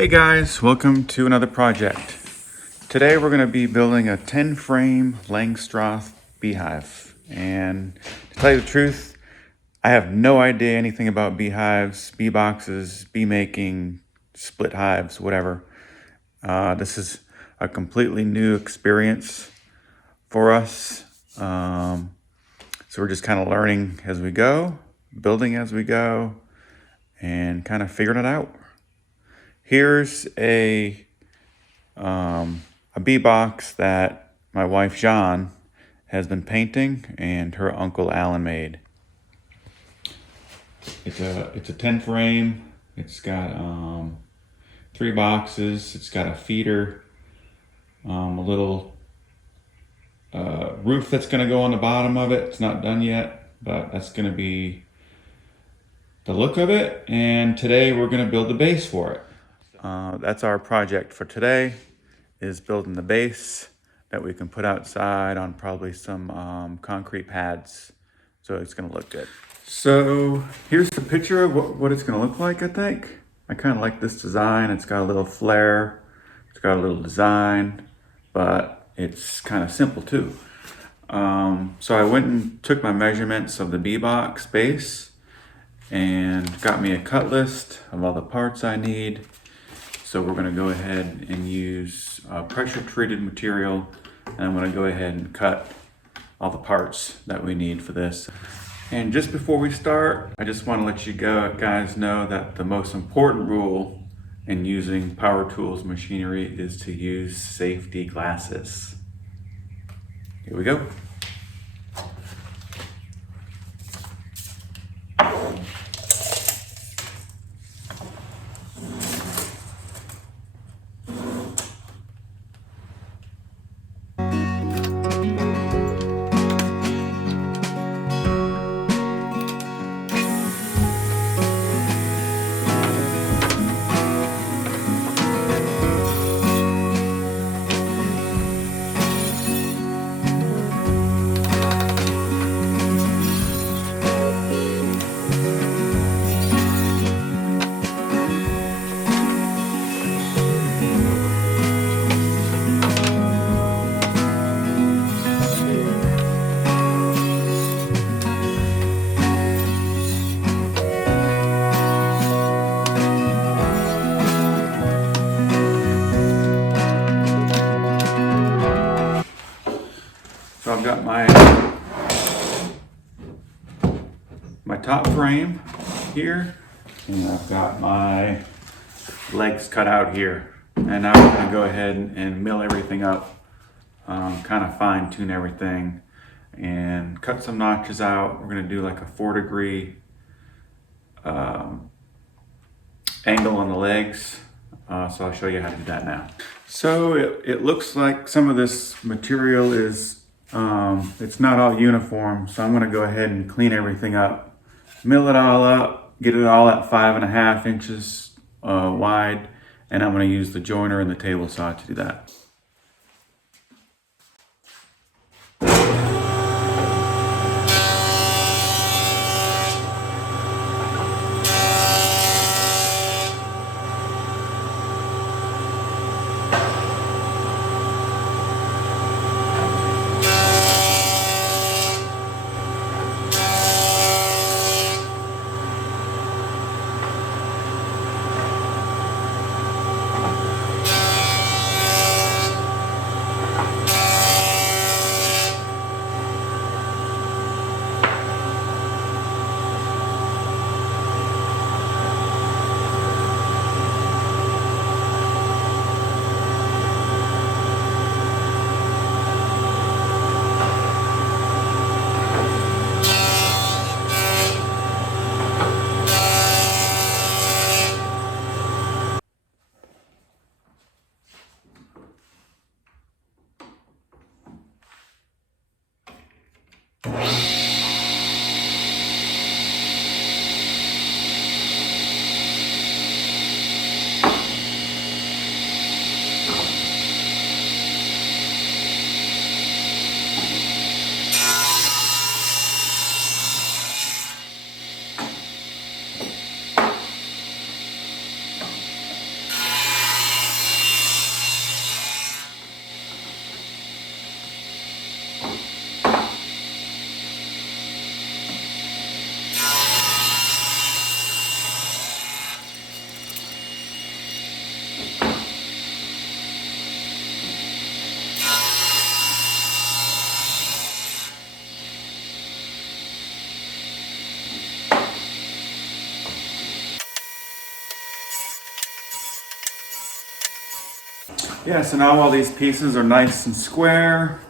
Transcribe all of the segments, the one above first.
Hey guys, welcome to another project. Today we're going to be building a 10-frame Langstroth beehive. And to tell you the truth, I have no idea anything about beehives, bee boxes, bee making, split hives, whatever. This is a completely new experience for us. So we're just kind of learning as we go, building as we go, and kind of figuring it out. Here's a bee box that my wife Jean has been painting and her uncle Alan made. It's a 10 frame. It's got 3 boxes. It's got a feeder, a little roof that's going to go on the bottom of it. It's not done yet, but that's going to be the look of it. And today we're going to build the base for it. That's our project for today, is building the base that we can put outside on probably some concrete pads, so it's going to look good. So here's the picture of what it's going to look like. I kind of like this design. It's got a little flair, it's got a little design, but it's kind of simple too. So I went and took my measurements of the bee box base and got me a cut list of all the parts I need. So we're going to go ahead and use pressure treated material, and I'm going to go ahead and cut all the parts that we need for this. And just before we start, I just want to let you guys know that the most important rule in using power tools machinery is to use safety glasses. Here we go. So I've got my top frame here, and I've got my legs cut out here. And now I'm gonna go ahead and mill everything up, kind of fine tune everything and cut some notches out. We're gonna do like a 4-degree angle on the legs. So I'll show you how to do that now. So it looks like some of this material is it's not all uniform, so I'm going to go ahead and clean everything up, mill it all up, get it all at 5.5 inches wide, and I'm going to use the joiner and the table saw to do that. Yeah, so now all these pieces are nice and square,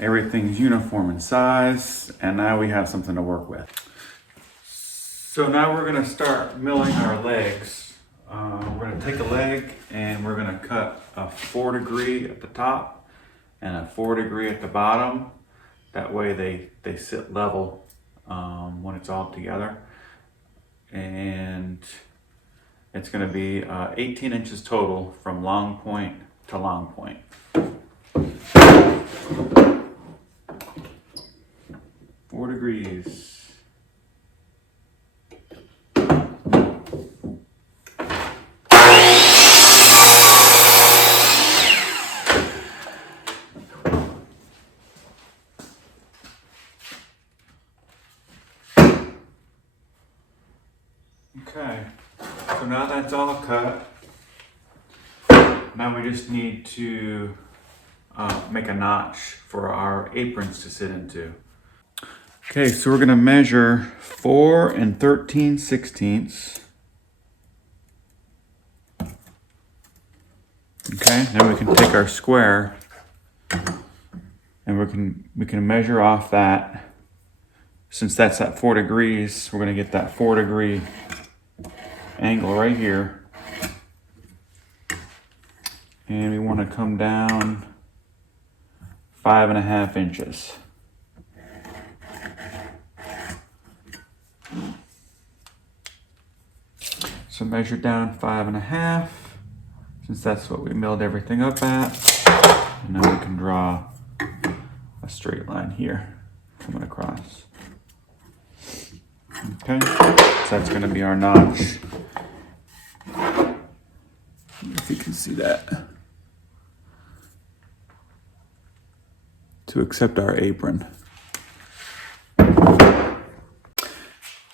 everything's uniform in size, and now we have something to work with. So now we're gonna start milling our legs. We're gonna take a leg and we're gonna cut a 4° at the top and a 4° at the bottom. That way they sit level when it's all together. And it's gonna be 18 inches total from long point to long point. 4°. Okay, so now that's all cut. Now we just need to make a notch for our aprons to sit into. Okay, so we're gonna measure 4 13/16. Okay, now we can take our square and we can measure off that. Since that's at 4°, we're gonna get that 4° angle right here. And we want to come down 5.5 inches. So measure down 5.5, since that's what we milled everything up at. And then we can draw a straight line here coming across. Okay, so that's going to be our notch. If you can see that. To accept our apron.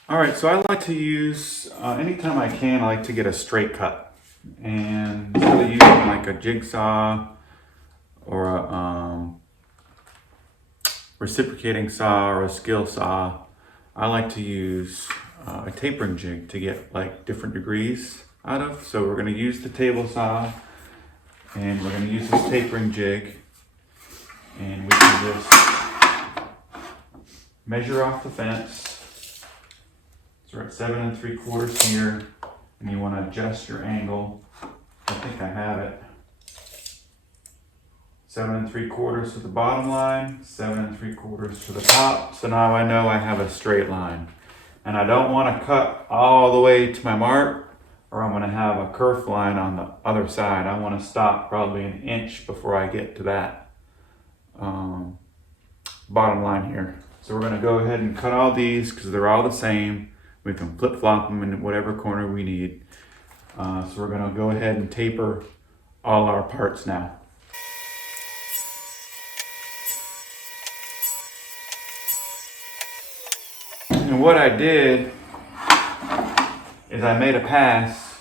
All right, so I like to use, anytime I can, I like to get a straight cut. And instead of using like a jigsaw or a reciprocating saw or a skill saw, I like to use a tapering jig to get like different degrees out of. So we're gonna use the table saw and we're gonna use this tapering jig, and we can just measure off the fence. So we're at 7 3/4 here, and you want to adjust your angle. I think I have it. 7 3/4 to the bottom line, 7 3/4 to the top. So now I know I have a straight line. And I don't want to cut all the way to my mark, or I'm going to have a curved line on the other side. I want to stop probably an inch before I get to that bottom line here. So we're going to go ahead and cut all these because they're all the same. We can flip-flop them in whatever corner we need. So we're going to go ahead and taper all our parts now. And what I did is I made a pass,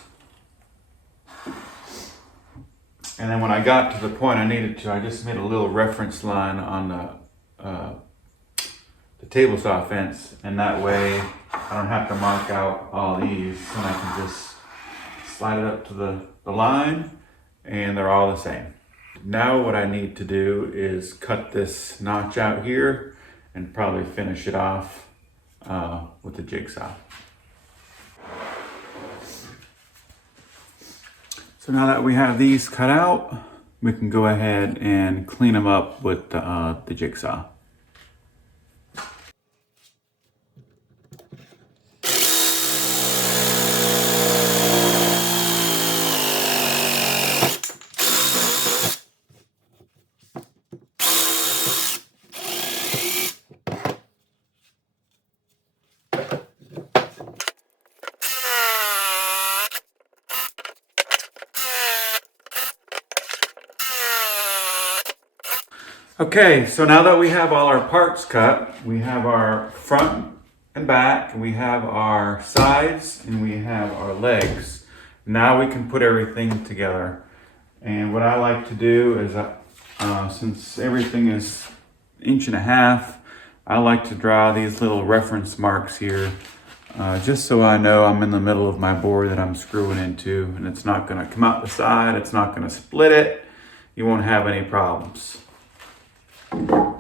and then when I got to the point I needed to, I just made a little reference line on the table saw fence, and that way I don't have to mark out all these, and I can just slide it up to the line, and they're all the same. Now what I need to do is cut this notch out here and probably finish it off with the jigsaw. So now that we have these cut out, we can go ahead and clean them up with the jigsaw. Okay, so now that we have all our parts cut, we have our front and back, we have our sides, and we have our legs. Now we can put everything together. And what I like to do is, since everything is 1.5 inches, I like to draw these little reference marks here, just so I know I'm in the middle of my bore that I'm screwing into, and it's not gonna come out the side, it's not gonna split it. you won't have any problems. So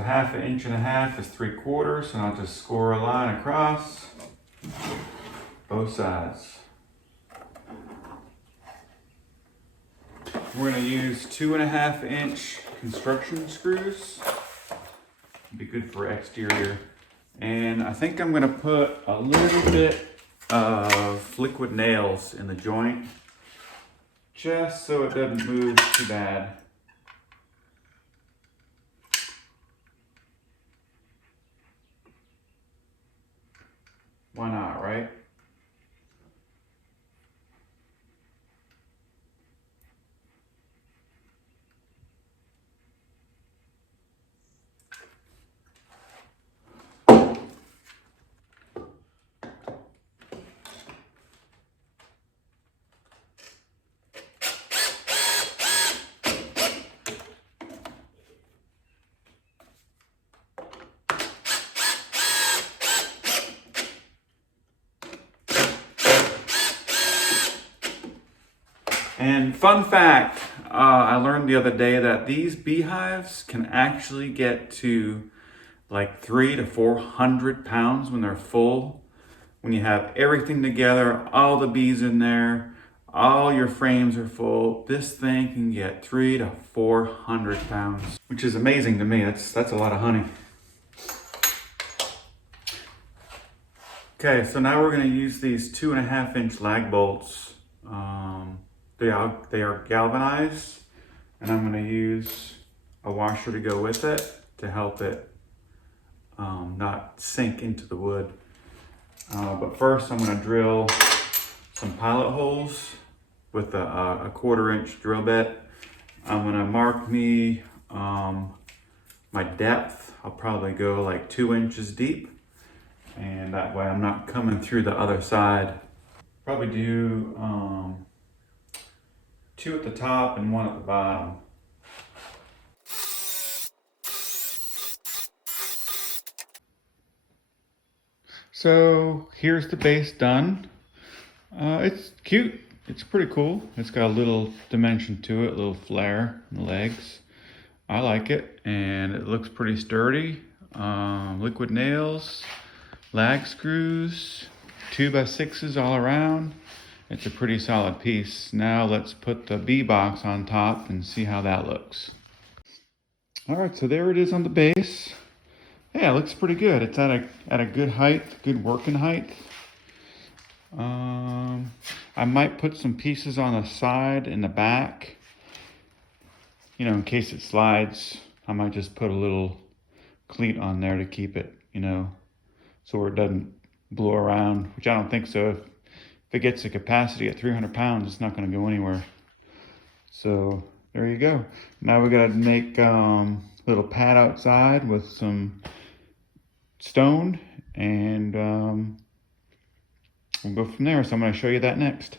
1/2 inch and a half is 3/4, and I'll just score a line across both sides. We're going to use 2.5 inch construction screws. Be good for exterior. And I think I'm going to put a little bit of liquid nails in the joint, just so it doesn't move too bad. Why not, right? And fun fact, I learned the other day that these beehives can actually get to like 300 to 400 pounds when they're full. When you have everything together, all the bees in there, all your frames are full, this thing can get 300 to 400 pounds, which is amazing to me. That's a lot of honey. Okay, so now we're going to use these 2.5 inch lag bolts. They are galvanized, and I'm going to use a washer to go with it to help it not sink into the wood. But first I'm going to drill some pilot holes with a 1/4 inch drill bit. I'm going to mark me my depth. I'll probably go like 2 inches deep, and that way I'm not coming through the other side. Probably do 2 at the top and 1 at the bottom. So here's the base done. It's cute. It's pretty cool. It's got a little dimension to it, a little flare in the legs. I like it, and it looks pretty sturdy. Liquid nails, lag screws, 2x6s all around. It's a pretty solid piece. Now let's put the bee box on top and see how that looks. All right, so there it is on the base. Yeah, it looks pretty good. It's at a good height, good working height. I might put some pieces on the side and the back. You know, in case it slides, I might just put a little cleat on there to keep it, you know, so it doesn't blow around, which I don't think so. If it gets a capacity at 300 pounds, it's not going to go anywhere. So there you go. Now we got to make a little pad outside with some stone, and we'll go from there. So I'm going to show you that next.